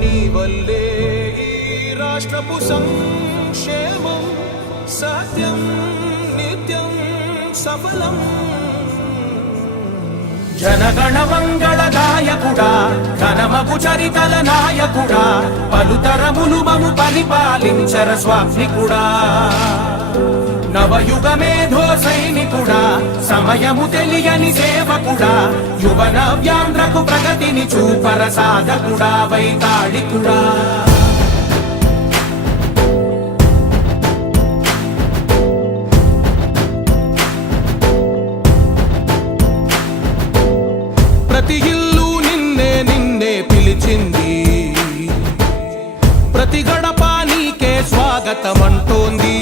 నీ వల్లే ఈ రాష్ట్రపు సంక్షేమం సత్యం నిత్యం సఫలం. జనగణ మంగళ గాయకుడా ఘనమగు చరితల నాయకుడా పలుతరములు మము పరిపాలించర స్వామికుడా. నవయుగ మేధో సైనికుడా సమయము తెలియని సేవకుడా యువన వ్యాంధ్రకు ప్రగతిని చూపర సాధకుడా వైతాళికుడా. ప్రతి ఇల్లు నిన్నే నిన్నే పిలిచింది, ప్రతి గడప నీకే స్వాగతమంటోంది.